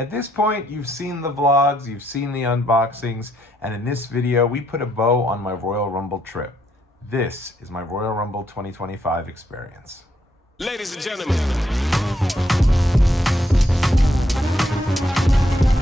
At this point, you've seen the vlogs, you've seen the unboxings, and in this video, we put a bow on my Royal Rumble trip. This is my Royal Rumble 2025 experience. Ladies and gentlemen.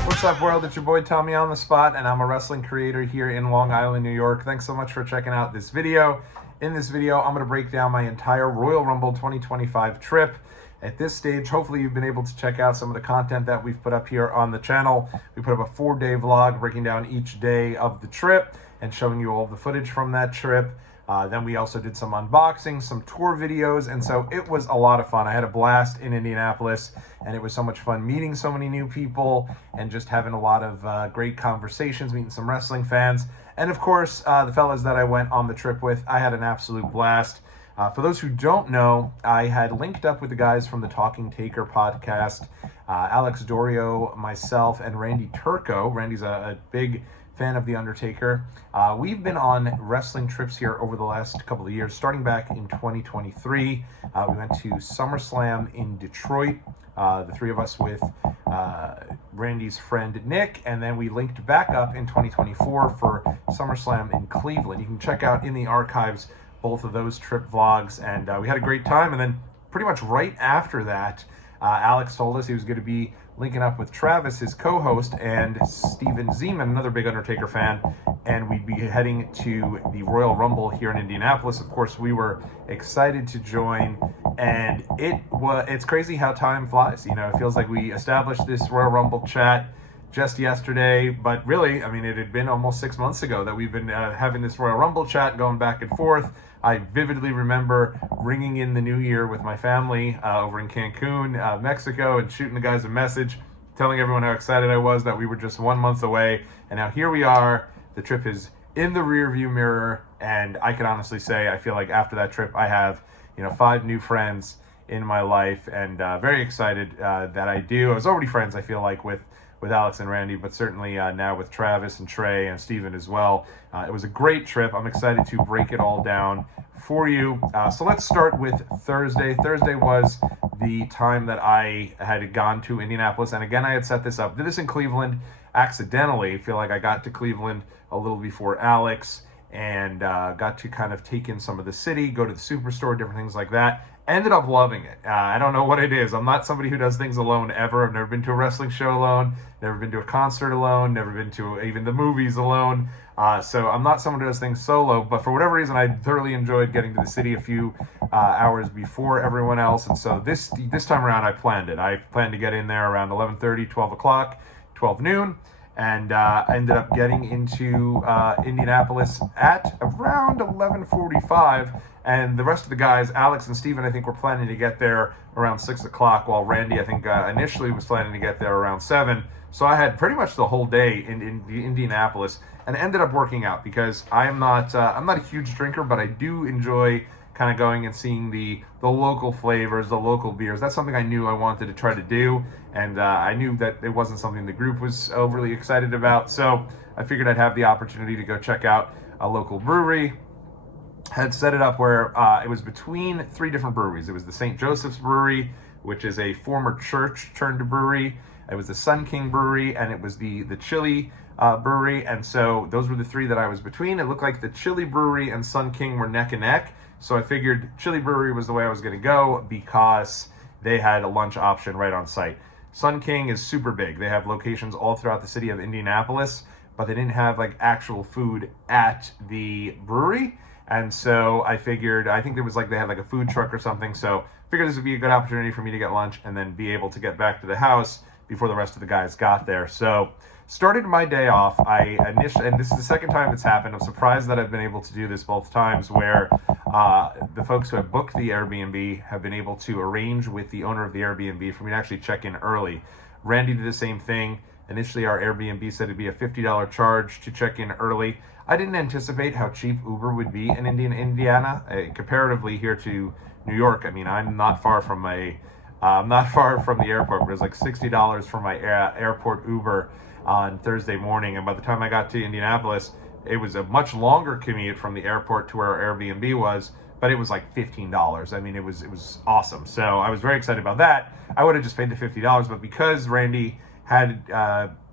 What's up, world? It's your boy Tommy on the spot, and I'm a wrestling creator here in Long Island, New York. Thanks so much for checking out this video. In this video, I'm going to break down my entire Royal Rumble 2025 trip. At this stage, hopefully you've been able to check out some of the content that we've put up here on the channel. We put up a 4-day vlog breaking down each day of the trip and showing you all the footage from that trip. Then we also did some unboxing, some tour videos, and so it was a lot of fun. I had a blast in Indianapolis, and it was so much fun meeting so many new people and just having a lot of great conversations, meeting some wrestling fans. And of course, the fellas that I went on the trip with, I had an absolute blast. For those who don't know, I had linked up with the guys from the Talking Taker podcast, Alex Dorio, myself, and Randy Turco. Randy's a big fan of The Undertaker. We've been on wrestling trips here over the last couple of years, starting back in 2023. We went to SummerSlam in Detroit, the three of us with Randy's friend Nick, and then we linked back up in 2024 for SummerSlam in Cleveland. You can check out in the archives both of those trip vlogs, and we had a great time. And then pretty much right after that, Alex told us he was going to be linking up with Travis, his co-host, and Steven Zeman, another big Undertaker fan, and we'd be heading to the Royal Rumble here in Indianapolis. Of course, we were excited to join, and it's crazy how time flies. You know, it feels like we established this Royal Rumble chat just yesterday, but really, I mean, it had been almost 6 months ago that we've been having this Royal Rumble chat, going back and forth. I vividly remember ringing in the new year with my family over in Cancun, Mexico, and shooting the guys a message, telling everyone how excited I was that we were just 1 month away. And now here we are. The trip is in the rearview mirror, and I can honestly say I feel like after that trip, I have 5 new friends in my life, and very excited that I do. I was already friends, I feel like, with Alex and Randy, but certainly now with Travis and Trey and Steven as well. It was a great trip. I'm excited to break it all down for you. So let's start with Thursday. Thursday was the time that I had gone to Indianapolis, and again, I had set this up. Did this in Cleveland accidentally. I feel like I got to Cleveland a little before Alex, and got to kind of take in some of the city, go to the Superstore, different things like that. Ended up loving it. I don't know what it is. I'm not somebody who does things alone ever. I've never been to a wrestling show alone, never been to a concert alone, never been to even the movies alone. So I'm not someone who does things solo, but for whatever reason, I thoroughly enjoyed getting to the city a few hours before everyone else. And so this time around, I planned it. I planned to get in there around 11:30, 12 o'clock, 12 noon. And I ended up getting into Indianapolis at around 11:45, and the rest of the guys, Alex and Steven, I think were planning to get there around 6 o'clock, while Randy, I think, initially was planning to get there around 7. So I had pretty much the whole day in Indianapolis, and it ended up working out because I'm not a huge drinker, but I do enjoy kind of going and seeing the local flavors, the local beers. That's something I knew I wanted to try to do, and I knew that it wasn't something the group was overly excited about, so I figured I'd have the opportunity to go check out a local brewery. Had set it up where it was between 3 different breweries. It was the St. Joseph's Brewery, which is a former church turned brewery. It was the Sun King Brewery, and it was the Chili Brewery, and so those were the 3 that I was between. It looked like the Chili Brewery and Sun King were neck and neck, so I figured Chili Brewery was the way I was going to go because they had a lunch option right on site. Sun King is super big. They have locations all throughout the city of Indianapolis, but they didn't have like actual food at the brewery. And so I figured, I think there was like, they had like a food truck or something. So I figured this would be a good opportunity for me to get lunch and then be able to get back to the house before the rest of the guys got there. So started my day off. And this is the second time it's happened. I'm surprised that I've been able to do this both times, where the folks who have booked the Airbnb have been able to arrange with the owner of the Airbnb for me to actually check in early. Randy did the same thing. Initially, our Airbnb said it'd be a $50 charge to check in early. I didn't anticipate how cheap Uber would be in Indiana, comparatively here to New York. I mean, I'm not far from the airport, but it was like $60 for my airport Uber on Thursday morning. And by the time I got to Indianapolis, it was a much longer commute from the airport to where our Airbnb was, but it was like $15. I mean, it was awesome. So I was very excited about that. I would have just paid the $50, but because Randy had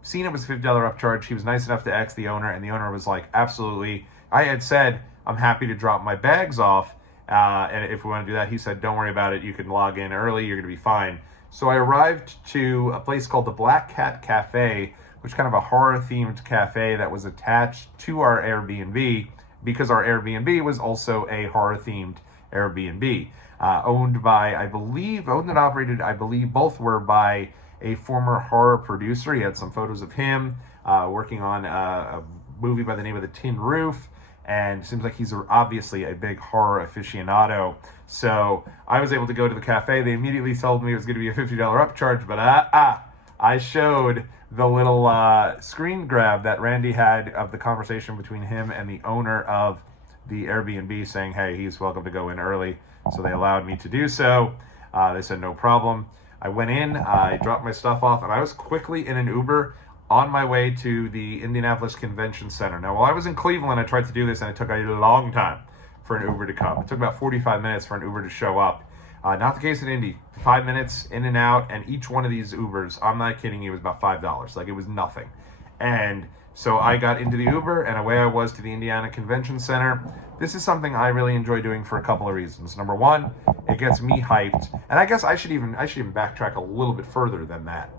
seen it was a $50 upcharge. He was nice enough to ask the owner, and the owner was like, absolutely. I had said, I'm happy to drop my bags off, and if we want to do that, he said, don't worry about it. You can log in early. You're going to be fine. So I arrived to a place called the Black Cat Cafe, which is kind of a horror-themed cafe that was attached to our Airbnb, because our Airbnb was also a horror-themed Airbnb. Owned and operated, I believe, both were by a former horror producer. He had some photos of him working on a movie by the name of The Tin Roof, and it seems like he's obviously a big horror aficionado. So I was able to go to the cafe. They immediately told me it was going to be a $50 upcharge, but I showed the little screen grab that Randy had of the conversation between him and the owner of the Airbnb, saying, hey, he's welcome to go in early. So they allowed me to do so. They said no problem. I went in, I dropped my stuff off, and I was quickly in an Uber on my way to the Indianapolis Convention Center. Now, while I was in Cleveland, I tried to do this, and it took a long time for an Uber to come. It took about 45 minutes for an Uber to show up. Not the case in Indy. 5 minutes in and out, and each one of these Ubers, I'm not kidding you, was about $5. Like, it was nothing. And so I got into the Uber, and away I was to the Indiana Convention Center. This is something I really enjoy doing for a couple of reasons. Number one, it gets me hyped, and I guess I should even backtrack a little bit further than that.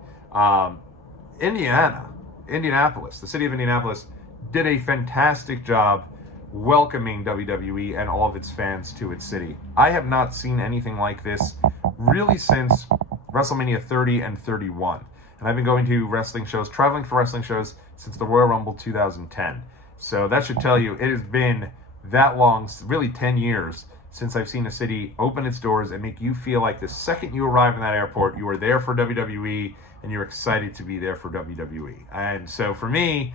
Indianapolis, the city of Indianapolis, did a fantastic job welcoming WWE and all of its fans to its city. I have not seen anything like this really since WrestleMania 30 and 31. And I've been going to wrestling shows, traveling for wrestling shows, since the Royal Rumble 2010. So that should tell you it has been that long, really 10 years, since I've seen a city open its doors and make you feel like the second you arrive in that airport, you are there for WWE and you're excited to be there for WWE. And so for me,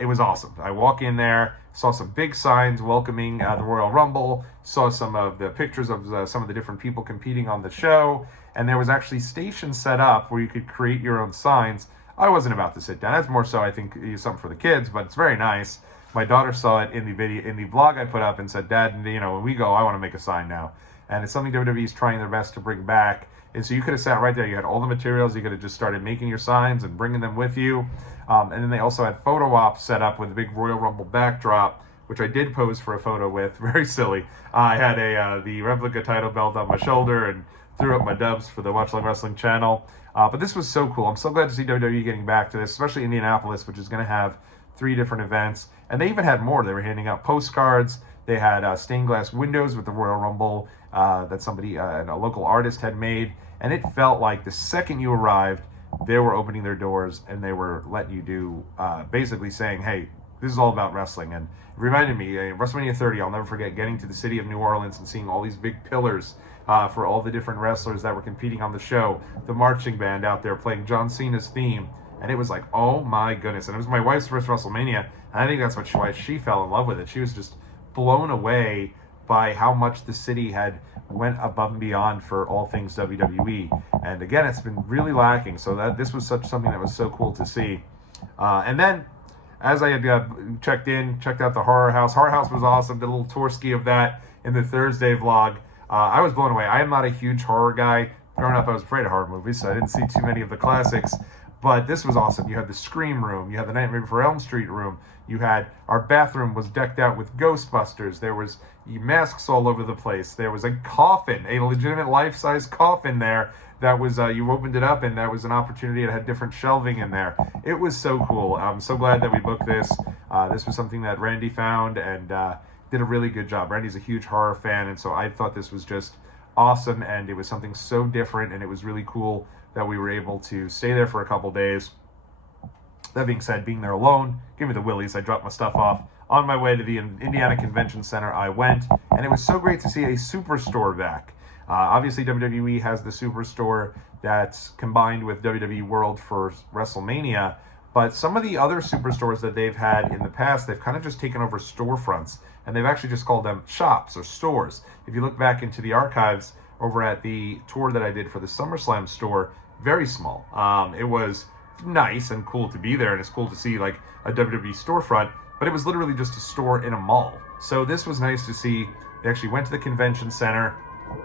it was awesome. I walk in there, saw some big signs welcoming the Royal Rumble, saw some of the pictures of some of the different people competing on the show, and there was actually stations set up where you could create your own signs. I wasn't about to sit down. That's more so, I think, something for the kids, but it's very nice. My daughter saw it in the video, in the vlog I put up, and said, Dad, when we go, I want to make a sign now. And it's something WWE is trying their best to bring back. And so you could have sat right there. You had all the materials. You could have just started making your signs and bringing them with you. And then they also had photo ops set up with a big Royal Rumble backdrop, which I did pose for a photo with. Very silly. I had the replica title belt on my shoulder and threw up my dubs for the Watch Like Wrestling channel. But this was so cool. I'm so glad to see WWE getting back to this, especially Indianapolis, which is going to have 3 different events. And they even had more. They were handing out postcards. They had stained glass windows with the Royal Rumble that somebody, a local artist, had made. And it felt like the second you arrived, they were opening their doors and they were letting you do, basically saying, hey, this is all about wrestling. And it reminded me, WrestleMania 30, I'll never forget getting to the city of New Orleans and seeing all these big pillars for all the different wrestlers that were competing on the show. The marching band out there playing John Cena's theme. And it was like, oh my goodness. And it was my wife's first WrestleMania. And I think that's why she fell in love with it. She was just blown away by how much the city had went above and beyond for all things WWE. And again, it's been really lacking. So that this was something that was so cool to see. And then, as I had checked out the Horror House. Horror House was awesome. Did a little tour ski of that in the Thursday vlog. I was blown away. I am not a huge horror guy. Growing up, I was afraid of horror movies, so I didn't see too many of the classics. But this was awesome. You had the Scream room. You had the Nightmare Before Elm Street room. You had, our bathroom was decked out with Ghostbusters. There was masks all over the place. There was a coffin, a legitimate life-size coffin there that was, you opened it up and that was an opportunity. It had different shelving in there. It was so cool. I'm so glad that we booked this. This was something that Randy found and did a really good job. Randy's a huge horror fan, and so I thought this was just awesome, and it was something so different, and it was really cool that we were able to stay there for a couple days. That being said, being there alone, give me the willies. I dropped my stuff off. On my way to the Indiana Convention Center, I went, and it was so great to see a Superstore back. Obviously, WWE has the Superstore that's combined with WWE World for WrestleMania, but some of the other Superstores that they've had in the past, they've kind of just taken over storefronts, and they've actually just called them shops or stores. If you look back into the archives over at the tour that I did for the SummerSlam store, very small. It was nice and cool to be there, and it's cool to see like a WWE storefront, but it was literally just a store in a mall. So this was nice to see. They actually went to the convention center,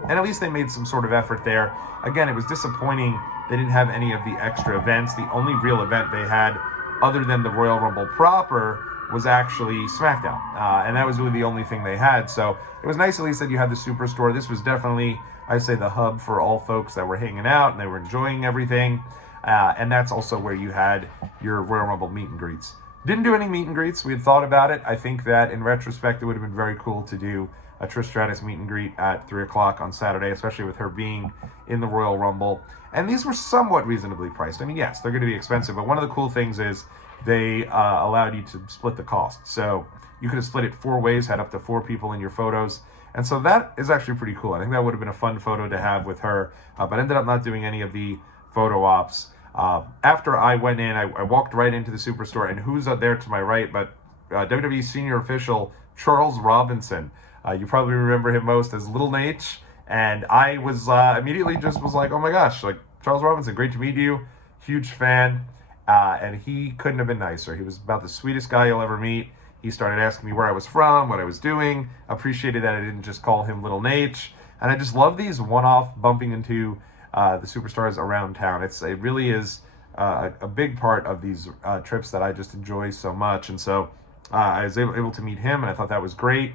and at least they made some sort of effort there. Again, it was disappointing They didn't have any of the extra events. The only real event they had, other than the Royal Rumble proper, was actually SmackDown. And that was really the only thing they had. So it was nice at least that you had the Superstore. This was definitely, I say, the hub for all folks that were hanging out and they were enjoying everything. And that's also where you had your Royal Rumble meet and greets. Didn't do any meet and greets. We had thought about it. I think that in retrospect, it would have been very cool to do a Trish Stratus meet and greet at 3 o'clock on Saturday, especially with her being in the Royal Rumble. And these were somewhat reasonably priced. I mean, yes, they're going to be expensive, but one of the cool things is they allowed you to split the cost. So you could have split it 4 ways, had up to 4 people in your photos. And so that is actually pretty cool. I think that would have been a fun photo to have with her, but ended up not doing any of the photo ops. After I went in, I walked right into the Superstore, and who's up there to my right but WWE senior official Charles Robinson. You probably remember him most as Little Nate, and I was immediately just was like, oh my gosh, like, Charles Robinson, great to meet you, huge fan. And he couldn't have been nicer. He was about the sweetest guy you'll ever meet. He started asking me where I was from, what I was doing, appreciated that I didn't just call him Little Nate. And I just love these one-off bumping into the superstars around town. It really is a big part of these trips that I just enjoy so much. And so I was able to meet him, and I thought that was great.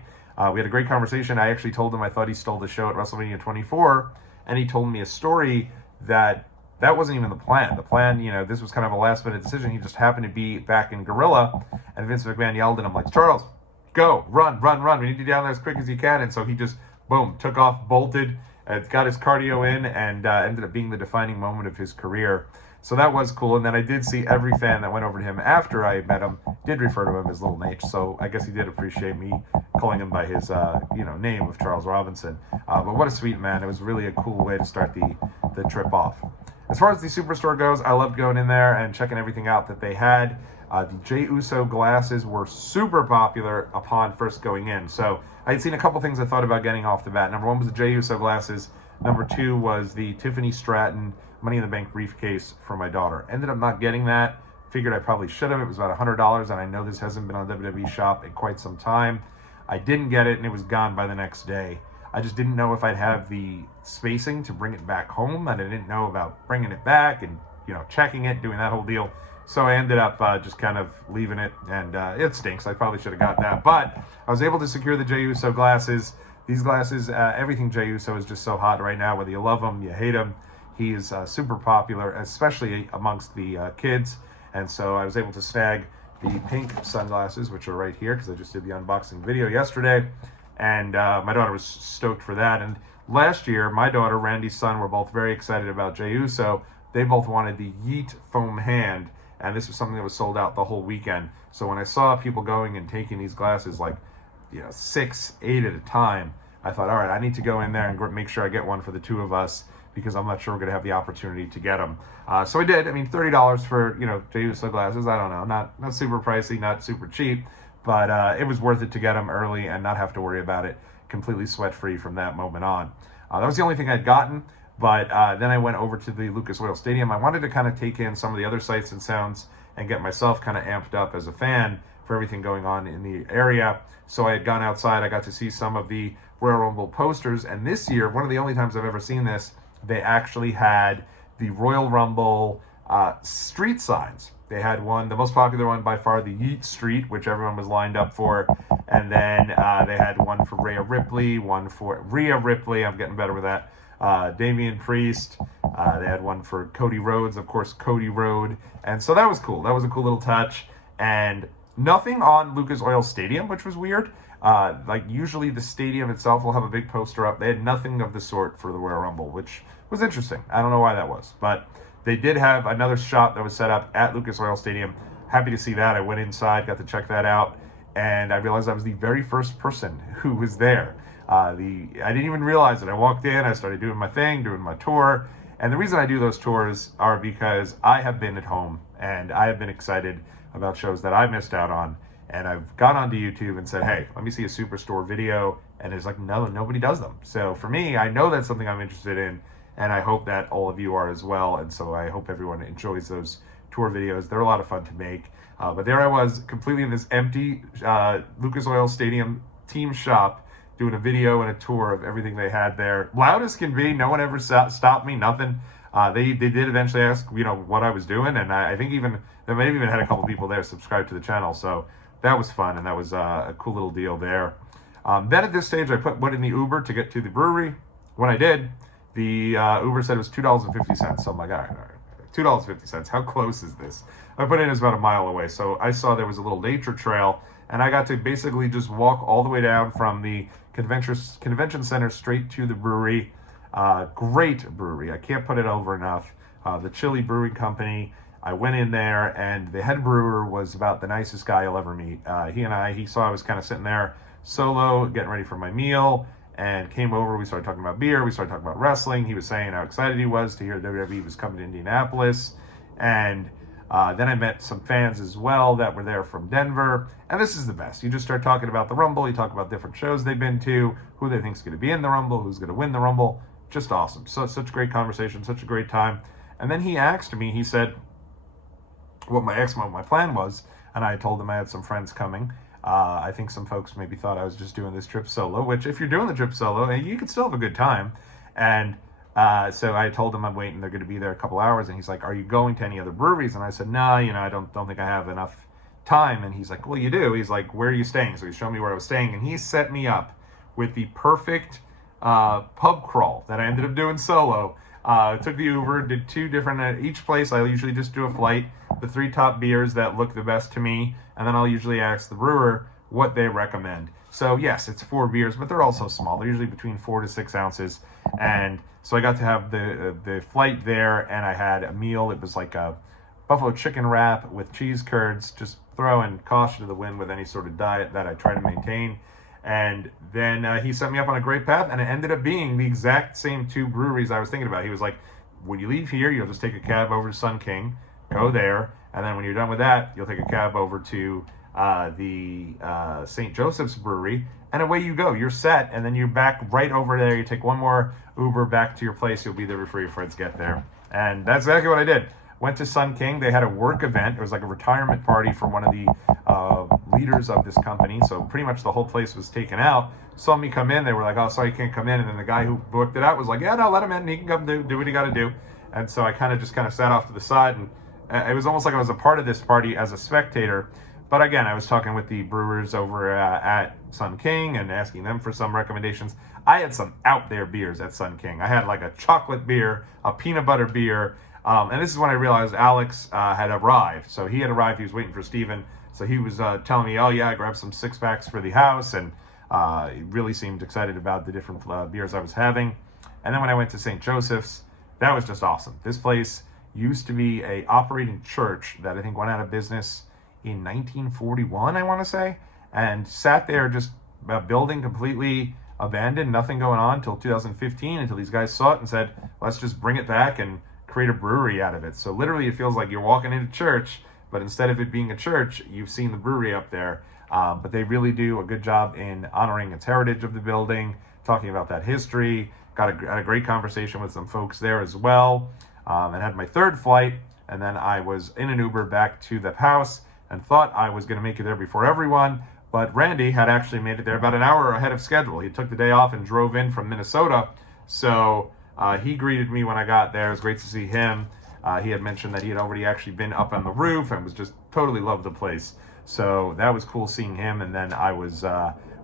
We had a great conversation. I actually told him I thought he stole the show at WrestleMania 24, and he told me a story that wasn't even the plan. The plan, you know, this was kind of a last-minute decision. He just happened to be back in Gorilla, and Vince McMahon yelled at him, like, Charles, go, run. We need you down there as quick as you can. And so he just, boom, took off, bolted, got his cardio in, and ended up being the defining moment of his career. So that was cool. And then I did see every fan that went over to him after I met him did refer to him as Little Nate. So I guess he did appreciate me calling him by his name of Charles Robinson. But what a sweet man. It was really a cool way to start the trip off. As far as the Superstore goes, I loved going in there and checking everything out that they had. The Jey Uso glasses were super popular upon first going in. So I had seen a couple things I thought about getting off the bat. Number 1 was the Jey Uso glasses. Number 2 was the Tiffany Stratton Money in the Bank briefcase for my daughter. Ended up not getting that. Figured I probably should have. It was about $100, and I know this hasn't been on WWE Shop in quite some time. I didn't get it, and it was gone by the next day. I just didn't know if I'd have the spacing to bring it back home, and I didn't know about bringing it back and, checking it, doing that whole deal. So I ended up just kind of leaving it, and it stinks. I probably should have got that. But I was able to secure the Jey Uso glasses. These glasses, everything Jey Uso is just so hot right now, whether you love him, you hate him. He is super popular, especially amongst the kids. And so I was able to snag the pink sunglasses, which are right here, because I just did the unboxing video yesterday. And my daughter was stoked for that. And last year, my daughter, Randy's son, were both very excited about Jey Uso. They both wanted the Yeet foam hand, and this was something that was sold out the whole weekend. So when I saw people going and taking these glasses, like 6, 8 at a time, I thought, all right, I need to go in there and make sure I get one for the two of us, because I'm not sure we're going to have the opportunity to get them. So I did. I mean, $30 for, Jey Uso glasses, I don't know, not super pricey, not super cheap, but it was worth it to get them early and not have to worry about it, completely sweat-free from that moment on. That was the only thing I'd gotten, but then I went over to the Lucas Oil Stadium. I wanted to kind of take in some of the other sights and sounds and get myself kind of amped up as a fan for everything going on in the area. So I had gone outside. I got to see some of the Royal Rumble posters, and this year, one of the only times I've ever seen this, they actually had the Royal Rumble street signs. They had one, the most popular one by far, the Yeet Street, which everyone was lined up for. And then they had one for Rhea Ripley, one for Rhea Ripley, I'm getting better with that, Damian Priest. They had one for Cody Rhodes, of course, Cody Rhodes. And so that was cool. That was a cool little touch. And nothing on Lucas Oil Stadium, which was weird. Like usually the stadium itself will have a big poster up. They had nothing of the sort for the Royal Rumble, which was interesting. I don't know why that was, but they did have another shop that was set up at Lucas Oil Stadium. Happy to see that. I went inside, got to check that out, and I realized I was the very first person who was there. I didn't even realize it. I walked in, I started doing my thing, doing my tour, and the reason I do those tours are because I have been at home, and I have been excited about shows that I missed out on. And I've gone onto YouTube and said, hey, let me see a Superstore video. And it's like, no, nobody does them. So for me, I know that's something I'm interested in. And I hope that all of you are as well. And so I hope everyone enjoys those tour videos. They're a lot of fun to make. But there I was, completely in this empty Lucas Oil Stadium team shop, doing a video and a tour of everything they had there. Loud as can be. No one ever stopped me, nothing. They did eventually ask, what I was doing, and I think even they may have even had a couple people there subscribe to the channel, so that was fun, and that was a cool little deal there. Then at this stage, I went in the Uber to get to the brewery. When I did, the Uber said it was $2.50. So I'm like, all right, $2.50. How close is this? I put in, it was about a mile away. So I saw there was a little nature trail, and I got to basically just walk all the way down from the convention center straight to the brewery. Great brewery. I can't put it over enough. The Chili Brewing Company. I went in there, and the head brewer was about the nicest guy you'll ever meet. He saw I was kind of sitting there solo, getting ready for my meal, and came over. We started talking about beer. We started talking about wrestling. He was saying how excited he was to hear WWE was coming to Indianapolis. And then I met some fans as well that were there from Denver. And this is the best. You just start talking about the Rumble. You talk about different shows they've been to, who they think is going to be in the Rumble, who's going to win the Rumble. Just awesome. So such a great conversation, such a great time. And then he asked me, he said what my plan was. And I told him I had some friends coming. I think some folks maybe thought I was just doing this trip solo, which if you're doing the trip solo, you can still have a good time. And so I told him I'm waiting. They're going to be there a couple hours. And he's like, are you going to any other breweries? And I said, no, I don't think I have enough time. And he's like, well, you do. He's like, where are you staying? So he showed me where I was staying. And he set me up with the perfect pub crawl that I ended up doing solo. Took the Uber, did two different, at each place I usually just do a flight, the 3 top beers that look the best to me, and then I'll usually ask the brewer what they recommend. So yes, it's 4 beers, but they're also small. They're usually between 4 to 6 ounces. And so I got to have the flight there, and I had a meal. It was like a buffalo chicken wrap with cheese curds, just throwing caution to the wind with any sort of diet that I try to maintain. And then he set me up on a great path, and it ended up being the exact same 2 breweries I was thinking about. He was like, when you leave here, you'll just take a cab over to Sun King, go there, and then when you're done with that, you'll take a cab over to the St. Joseph's Brewery, and away you go. You're set, and then you're back right over there. You take one more Uber back to your place. You'll be there before your friends get there. And that's exactly what I did. Went to Sun King. They had a work event. It was like a retirement party for one of the leaders of this company. So pretty much the whole place was taken out. Saw me come in. They were like, oh, sorry, you can't come in. And then the guy who booked it out was like, yeah, no, let him in. He can come do what he got to do. And so I kind of sat off to the side. And it was almost like I was a part of this party as a spectator. But again, I was talking with the brewers over at Sun King and asking them for some recommendations. I had some out there beers at Sun King. I had like a chocolate beer, a peanut butter beer. And this is when I realized Alex had arrived. So he had arrived. He was waiting for Steven. So he was telling me, oh, yeah, I grabbed some 6-packs for the house. And he really seemed excited about the different beers I was having. And then when I went to St. Joseph's, that was just awesome. This place used to be a operating church that I think went out of business in 1941, I want to say. And sat there just a building completely abandoned, nothing going on until 2015, until these guys saw it and said, let's just bring it back and create a brewery out of it. So literally it feels like you're walking into church, but instead of it being a church, you've seen the brewery up there. But they really do a good job in honoring its heritage of the building, talking about that history. Had a great conversation with some folks there as well, and had my 3rd flight. And then I was in an Uber back to the house and thought I was going to make it there before everyone. But Randy had actually made it there about an hour ahead of schedule. He took the day off and drove in from Minnesota. So he greeted me when I got there. It was great to see him. He had mentioned that he had already actually been up on the roof and was just totally loved the place. So that was cool seeing him. And then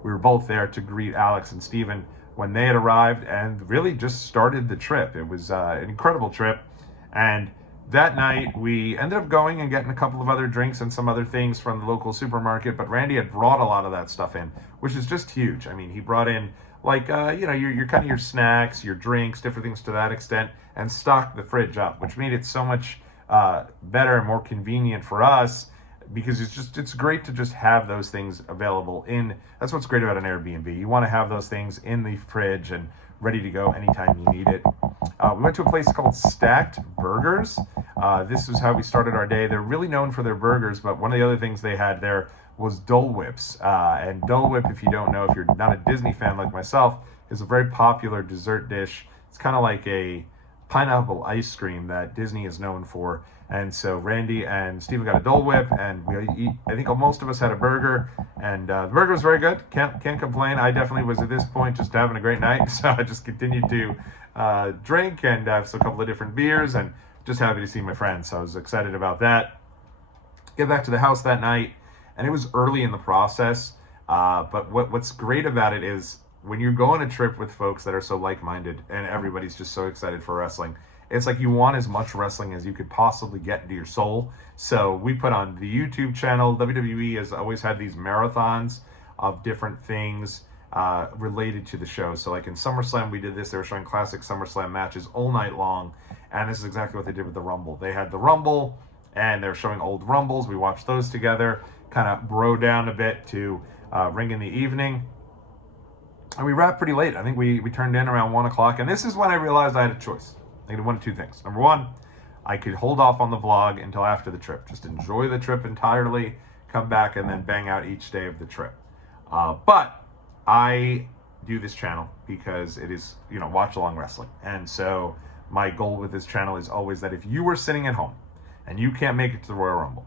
we were both there to greet Alex and Steven when they had arrived and really just started the trip. It was an incredible trip. And that night we ended up going and getting a couple of other drinks and some other things from the local supermarket. But Randy had brought a lot of that stuff in, which is just huge. I mean, he brought in like, your kind of your snacks, your drinks, different things to that extent, and stocked the fridge up, which made it so much better and more convenient for us, because it's great to just have those things available that's what's great about an Airbnb. You want to have those things in the fridge and ready to go anytime you need it. We went to a place called Stacked Burgers. This is how we started our day. They're really known for their burgers, but one of the other things they had there was Dole Whips. And Dole Whip, if you don't know, if you're not a Disney fan like myself, is a very popular dessert dish. It's kind of like a pineapple ice cream that Disney is known for. And so Randy and Steven got a Dole Whip, and I think most of us had a burger, and the burger was very good. Can't complain. I definitely was at this point just having a great night, so I just continued to drink and have a couple of different beers, and just happy to see my friends. So I was excited about that. Get back to the house that night, and it was early in the process. But what's great about it is when you go on a trip with folks that are so like-minded, and everybody's just so excited for wrestling. It's like you want as much wrestling as you could possibly get into your soul. So we put on the YouTube channel. WWE has always had these marathons of different things related to the show. So like in SummerSlam, we did this. They were showing classic SummerSlam matches all night long. And this is exactly what they did with the Rumble. They had the Rumble, and they're showing old Rumbles. We watched those together, kind of bro down a bit to Ring in the Evening. And we wrapped pretty late. I think we turned in around 1 o'clock. And this is when I realized I had a choice. I did one of two things. Number one, I could hold off on the vlog until after the trip. Just enjoy the trip entirely, come back, and then bang out each day of the trip. But I do this channel because it is, watch along wrestling. And so my goal with this channel is always that if you were sitting at home and you can't make it to the Royal Rumble,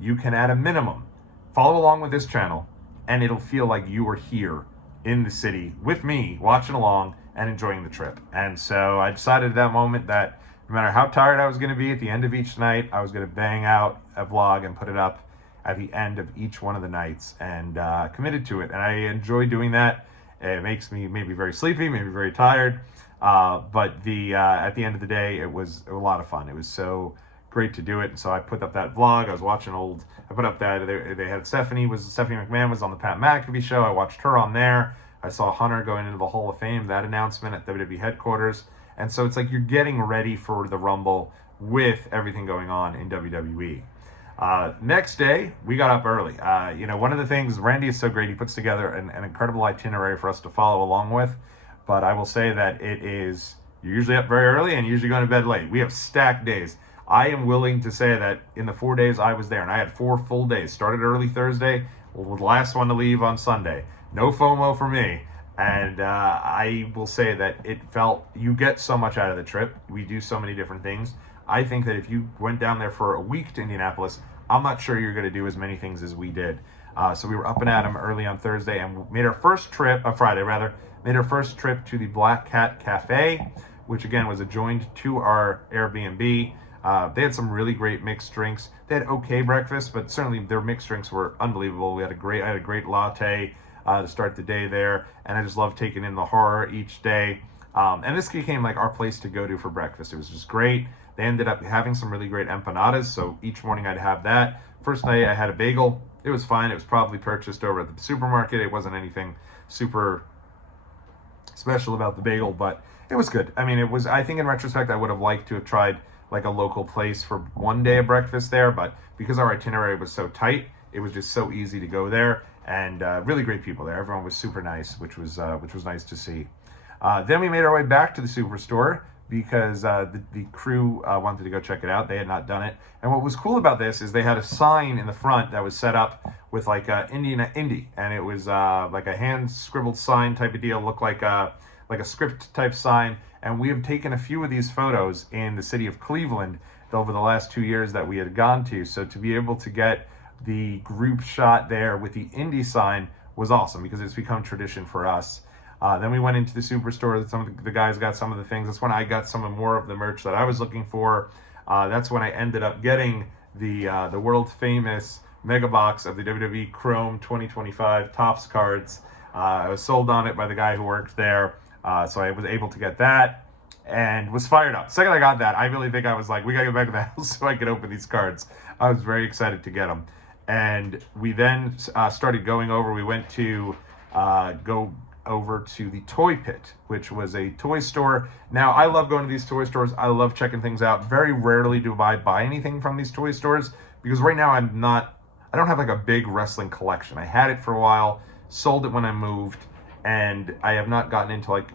you can at a minimum follow along with this channel, and it'll feel like you were here in the city with me, watching along and enjoying the trip. And so I decided at that moment that no matter how tired I was going to be at the end of each night, I was going to bang out a vlog and put it up at the end of each one of the nights, and committed to it. And I enjoy doing that. It makes me maybe very sleepy, maybe very tired. But at the end of the day, it was a lot of fun. It was so great to do it. And so I put up that vlog. I was watching I put up that they had Stephanie McMahon was on the Pat McAfee show. I watched her on there. I saw Hunter going into the Hall of Fame, that announcement at WWE headquarters. And so it's like you're getting ready for the Rumble with everything going on in WWE. Next day, we got up early. One of the things, Randy is so great, he puts together an incredible itinerary for us to follow along with. But I will say that you're usually up very early and usually going to bed late. We have stacked days. I am willing to say that in the 4 days I was there, and I had 4 full days, started early Thursday, was the last one to leave on Sunday. No FOMO for me. And I will say that you get so much out of the trip. We do so many different things. I think that if you went down there for a week to Indianapolis, I'm not sure you're going to do as many things as we did. So we were up and at 'em early on Thursday and made our first trip, Friday rather, made our first trip to the Black Cat Cafe, which again was adjoined to our Airbnb. They had some really great mixed drinks. They had okay breakfast, but certainly their mixed drinks were unbelievable. I had a great latte to start the day there, and I just love taking in the horror each day. And this became like our place to go to for breakfast. It was just great. They ended up having some really great empanadas, so each morning I'd have that. First night I had a bagel. It was fine. It was probably purchased over at the supermarket. It wasn't anything super special about the bagel, but it was good. I mean, I think in retrospect, I would have liked to have tried like a local place for one day of breakfast there, but because our itinerary was so tight, it was just so easy to go there, and really great people there. Everyone was super nice, which was nice to see. Then we made our way back to the Superstore because the crew wanted to go check it out. They had not done it. And what was cool about this is they had a sign in the front that was set up with like Indy, and it was like a hand scribbled sign type of deal, looked like a script type sign. And we have taken a few of these photos in the city of Cleveland over the last 2 years that we had gone to. So to be able to get the group shot there with the Indy sign was awesome because it's become tradition for us. Then we went into the Superstore. Some of the guys got some of the things. That's when I got more of the merch that I was looking for. That's when I ended up getting the world famous mega box of the WWE Chrome 2025 Topps cards. I was sold on it by the guy who worked there. So I was able to get that and was fired up. The second I got that, I really think I was like, we gotta get back to the house so I could open these cards. I was very excited to get them. And we then started going over. We went to go over to the Toy Pit, which was a toy store. Now, I love going to these toy stores. I love checking things out. Very rarely do I buy anything from these toy stores because right now I don't have like a big wrestling collection. I had it for a while, sold it when I moved, and I have not gotten into like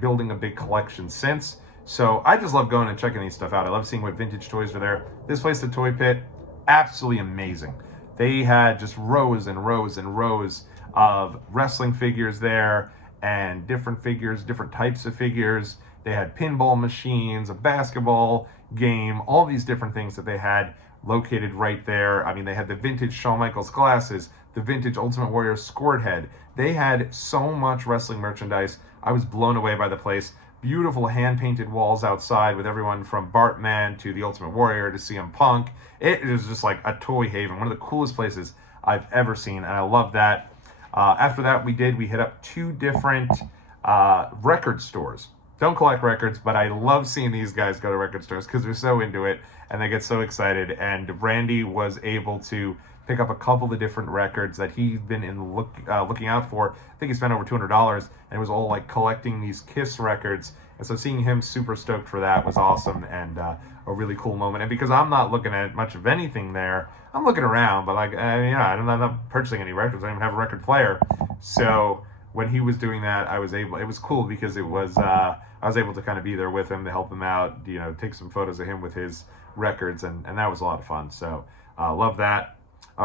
building a big collection since. So I just love going and checking these stuff out. I love seeing what vintage toys are there. This place, the Toy Pit, absolutely amazing. They had just rows and rows and rows of wrestling figures there and different figures, different types of figures. They had pinball machines, a basketball, game, all these different things that they had located right there. I mean, they had the vintage Shawn Michaels glasses, the vintage Ultimate Warrior squirt head. They had so much wrestling merchandise. I was blown away by the place. Beautiful hand-painted walls outside with everyone from Bartman to the Ultimate Warrior to CM Punk. It is just like a toy haven, one of the coolest places I've ever seen, and I love that. After that, we hit up 2 different record stores. Don't collect records, but I love seeing these guys go to record stores because they're so into it and they get so excited. And Randy was able to pick up a couple of different records that he's been looking out for. I think he spent over $200, and it was all like collecting these Kiss records. And so seeing him super stoked for that was awesome and a really cool moment. And because I'm not looking at much of anything there, I'm looking around, but like, I'm not purchasing any records. I don't even have a record player. So when he was doing that, it was cool because I was able to kind of be there with him to help him out, take some photos of him with his records, and that was a lot of fun. So love that.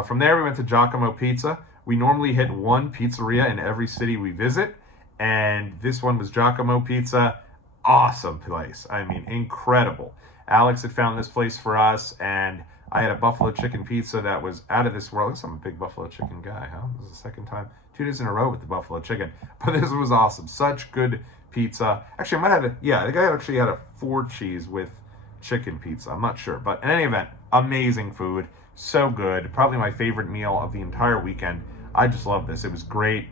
From there, we went to Giacomo Pizza. We normally hit one pizzeria in every city we visit, and this one was Giacomo Pizza. Awesome place. I mean, incredible. Alex had found this place for us, and I had a buffalo chicken pizza that was out of this world. I guess I'm a big buffalo chicken guy, huh? This is the second time, 2 days in a row with the buffalo chicken. But this was awesome. Such good pizza. Actually, I think I actually had a 4-cheese with chicken pizza. I'm not sure. But in any event, amazing food. So good. Probably my favorite meal of the entire weekend. I just love this. It was great.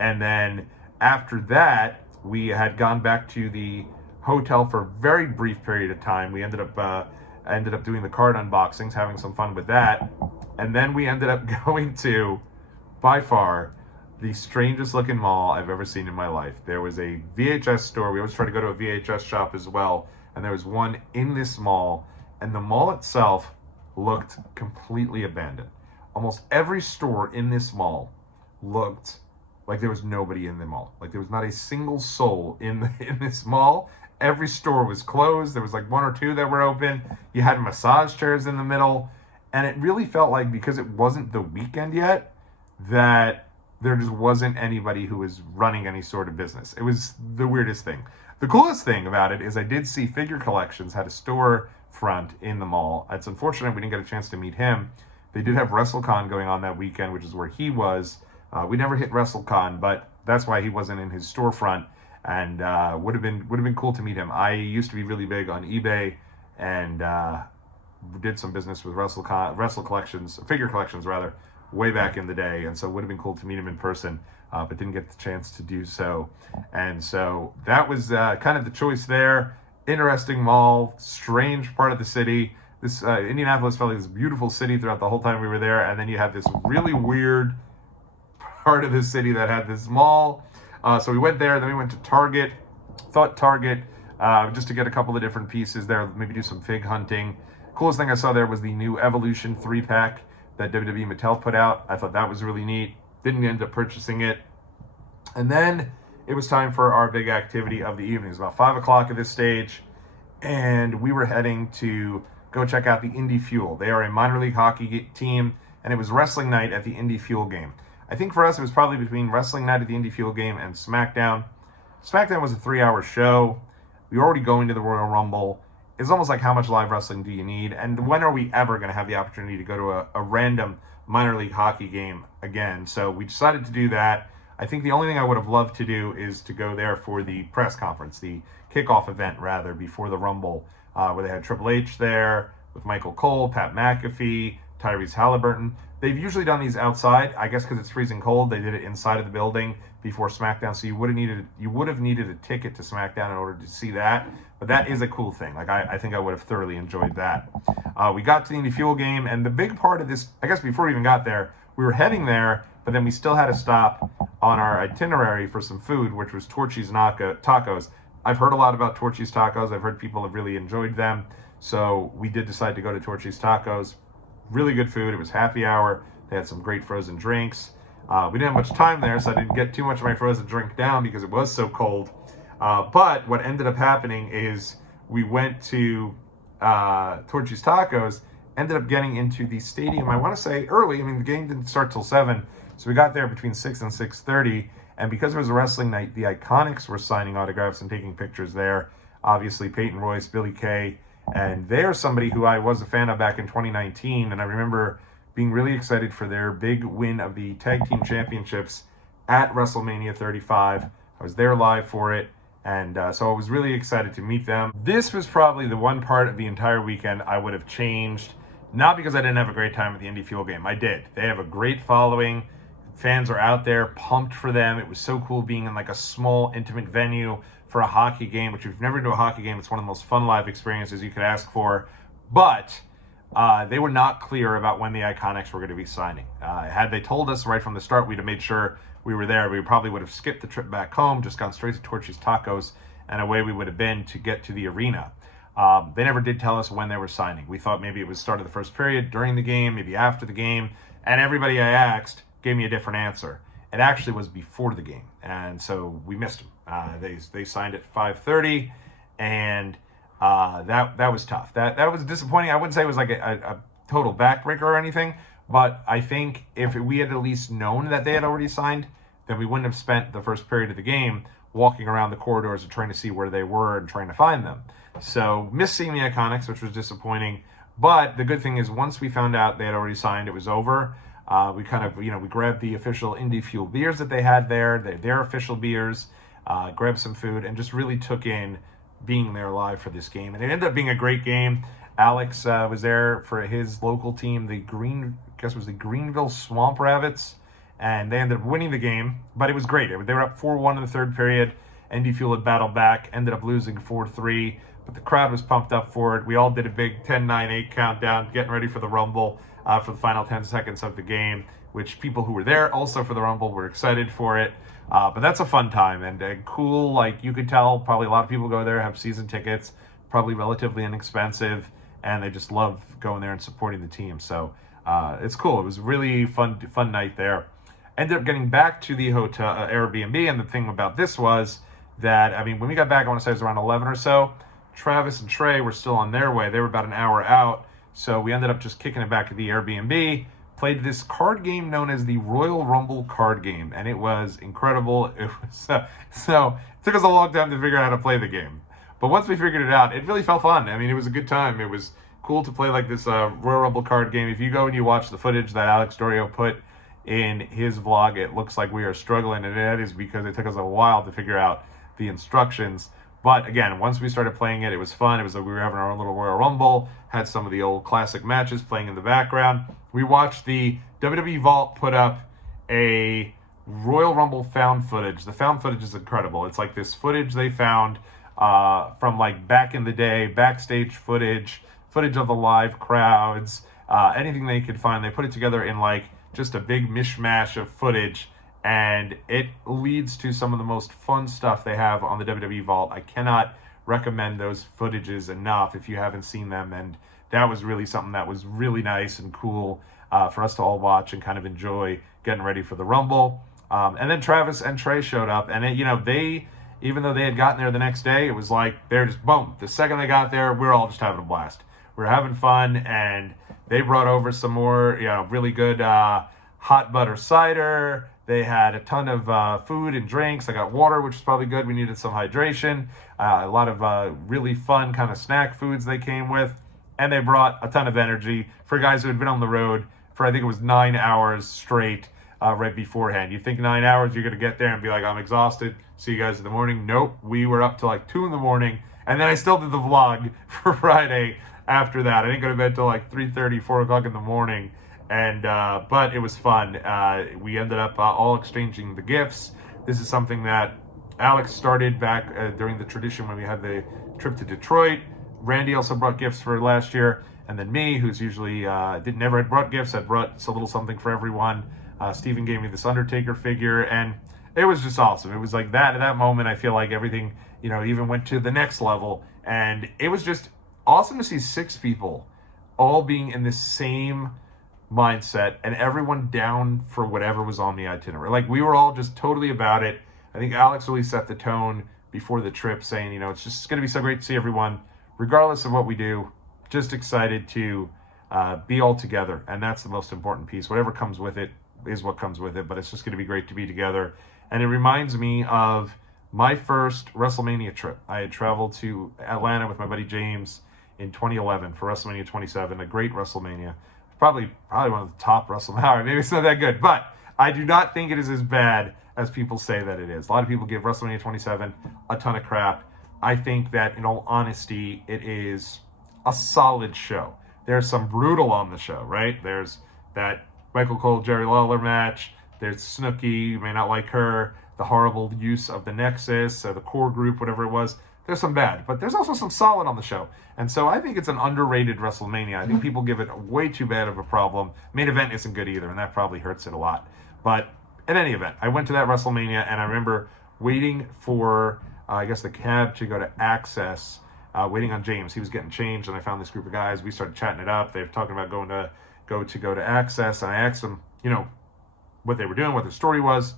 And then after that, we had gone back to the hotel for a very brief period of time. We ended up doing the card unboxings, having some fun with that. And then we ended up going to, by far, the strangest looking mall I've ever seen in my life. There was a VHS store. We always try to go to a VHS shop as well. And there was one in this mall. And the mall itself looked completely abandoned. Almost every store in this mall looked like there was nobody in the mall. Like there was not a single soul in this mall. Every store was closed. There was like 1 or 2 that were open. You had massage chairs in the middle. And it really felt like, because it wasn't the weekend yet, that there just wasn't anybody who was running any sort of business. It was the weirdest thing. The coolest thing about it is I did see Figure Collections had a store front in the mall. It's unfortunate we didn't get a chance to meet him. They did have WrestleCon going on that weekend, which is where he was. We never hit WrestleCon, but that's why he wasn't in his storefront. And would have been cool to meet him. I used to be really big on eBay and did some business with Figure Collections rather, way back in the day, and so it would have been cool to meet him in person, but didn't get the chance to do so. And so that was kind of the choice there. Interesting mall, strange part of the city. This Indianapolis felt like this beautiful city throughout the whole time we were there, and then you had this really weird part of the city that had this mall. So we went there, then we went to Target. Thought Target, just to get a couple of different pieces there, maybe do some fig hunting. Coolest thing I saw there was the new Evolution 3-pack that WWE Mattel put out. I thought that was really neat. Didn't end up purchasing it. And then it was time for our big activity of the evening. It was about 5 o'clock at this stage, and we were heading to go check out the Indy Fuel. They are a minor league hockey team, and it was wrestling night at the Indy Fuel game. I think for us it was probably between wrestling night at the Indy Fuel game and SmackDown. SmackDown was a 3-hour show. We were already going to the Royal Rumble. It's almost like, how much live wrestling do you need? And when are we ever going to have the opportunity to go to a random minor league hockey game again? So we decided to do that. I think the only thing I would have loved to do is to go there for the press conference, the kickoff event rather, before the Rumble, where they had Triple H there with Michael Cole, Pat McAfee, Tyrese Halliburton. They've usually done these outside, I guess because it's freezing cold. They did it inside of the building before SmackDown, so you would have needed a ticket to SmackDown in order to see that. But that is a cool thing. Like I think I would have thoroughly enjoyed that. We got to the Indy Fuel game, and the big part of this, I guess before we even got there, we were heading there, but then we still had to stop on our itinerary for some food, which was Torchy's Tacos. I've heard a lot about Torchy's Tacos. I've heard people have really enjoyed them. So we did decide to go to Torchy's Tacos. Really good food. It was happy hour. They had some great frozen drinks. We didn't have much time there, so I didn't get too much of my frozen drink down because it was so cold. But what ended up happening is we went to Torchy's Tacos, ended up getting into the stadium, I want to say early. I mean, the game didn't start till 7, so we got there between 6 and 6:30. And because it was a wrestling night, the Iconics were signing autographs and taking pictures there. Obviously, Peyton Royce, Billy Kay, And they're somebody who I was a fan of back in 2019, and I remember being really excited for their big win of the Tag Team Championships at WrestleMania 35. I was there live for it, and so I was really excited to meet them. This was probably the one part of the entire weekend I would have changed, not because I didn't have a great time at the Indy Fuel game. I did. They have a great following. Fans are out there pumped for them. It was so cool being in like a small, intimate venue for a hockey game, which if you've never been to a hockey game, it's one of the most fun live experiences you could ask for. But they were not clear about when the Iconics were going to be signing. Had they told us right from the start, we'd have made sure we were there. We probably would have skipped the trip back home, just gone straight to Torchy's Tacos, and away we would have been to get to the arena. They never did tell us when they were signing. We thought maybe it was start of the first period, during the game, maybe after the game, and everybody I asked gave me a different answer. It actually was before the game, and so we missed them. They signed at 5:30, and that was tough. That was disappointing. I wouldn't say it was like a total backbreaker or anything, but I think if we had at least known that they had already signed, then we wouldn't have spent the first period of the game walking around the corridors and trying to see where they were and trying to find them. So missed seeing the Iconics, which was disappointing. But the good thing is once we found out they had already signed, it was over. We kind of, we grabbed the official Indy Fuel beers that they had there, their official beers, grabbed some food, and just really took in being there live for this game. And it ended up being a great game. Alex was there for his local team, the Greenville Swamp Rabbits, and they ended up winning the game. But it was great. They were up 4-1 in the third period. Indy Fuel had battled back, ended up losing 4-3, but the crowd was pumped up for it. We all did a big 10-9-8 countdown, getting ready for the Rumble. For the final 10 seconds of the game, which people who were there also for the Rumble were excited for it. But that's a fun time and cool. Like you could tell, probably a lot of people go there, have season tickets, probably relatively inexpensive, and they just love going there and supporting the team. So it's cool. It was a really fun night there. Ended up getting back to the hotel Airbnb, and the thing about this was that, I mean, when we got back, I want to say it was around 11 or so, Travis and Trey were still on their way. They were about an hour out. So we ended up just kicking it back at the Airbnb, played this card game known as the Royal Rumble card game, and it was incredible. It was so it took us a long time to figure out how to play the game. But once we figured it out, it really felt fun. I mean, it was a good time. It was cool to play like this Royal Rumble card game. If you go and you watch the footage that Alex Dorio put in his vlog, it looks like we are struggling, and that is because it took us a while to figure out the instructions. But again, once we started playing it, it was fun. It was like we were having our own little Royal Rumble, had some of the old classic matches playing in the background. We watched the WWE Vault put up a Royal Rumble found footage. The found footage is incredible. It's like this footage they found from like back in the day, backstage footage of the live crowds, anything they could find. They put it together in like just a big mishmash of footage. And it leads to some of the most fun stuff they have on the WWE Vault. I cannot recommend those footages enough if you haven't seen them. And that was really something that was really nice and cool for us to all watch and kind of enjoy getting ready for the Rumble. And then Travis and Trey showed up. And, they, even though they had gotten there the next day, it was like they're just, boom. The second they got there, we were all just having a blast. We were having fun. And they brought over some more, really good hot butter cider. They had a ton of food and drinks. I got water, which was probably good. We needed some hydration. A lot of really fun kind of snack foods they came with. And they brought a ton of energy for guys who had been on the road for, I think it was 9 hours straight right beforehand. You think 9 hours, you're going to get there and be like, I'm exhausted. See you guys in the morning. Nope. We were up till like 2 in the morning. And then I still did the vlog for Friday after that. I didn't go to bed till like 3:30, 4 o'clock in the morning. And but it was fun. We ended up all exchanging the gifts. This is something that Alex started back during the tradition when we had the trip to Detroit. Randy also brought gifts for last year, and then me, who's usually never had brought gifts, I brought a little something for everyone. Steven gave me this Undertaker figure, and it was just awesome. It was like that at that moment. I feel like everything, even went to the next level, and it was just awesome to see 6 people all being in the same mindset and everyone down for whatever was on the itinerary. Like we were all just totally about it. I think Alex really set the tone before the trip saying, it's just going to be so great to see everyone, regardless of what we do, just excited to be all together. And that's the most important piece. Whatever comes with it is what comes with it, but it's just going to be great to be together. And it reminds me of my first WrestleMania trip. I had traveled to Atlanta with my buddy James in 2011 for WrestleMania 27, a great WrestleMania. Probably one of the top WrestleMania. All right, maybe it's not that good, but I do not think it is as bad as people say that it is. A lot of people give WrestleMania 27 a ton of crap. I think that, in all honesty, it is a solid show. There's some brutal on the show, right? There's that Michael Cole, Jerry Lawler match. There's Snooki, you may not like her. The horrible use of the Nexus, the core group, whatever it was. There's some bad, but there's also some solid on the show. And so I think it's an underrated WrestleMania. I think people give it way too bad of a problem. Main event isn't good either, and that probably hurts it a lot. But in any event, I went to that WrestleMania, and I remember waiting for, I guess, the cab to go to Access, waiting on James. He was getting changed, and I found this group of guys. We started chatting it up. They were talking about going to Access, and I asked them, what they were doing, what their story was.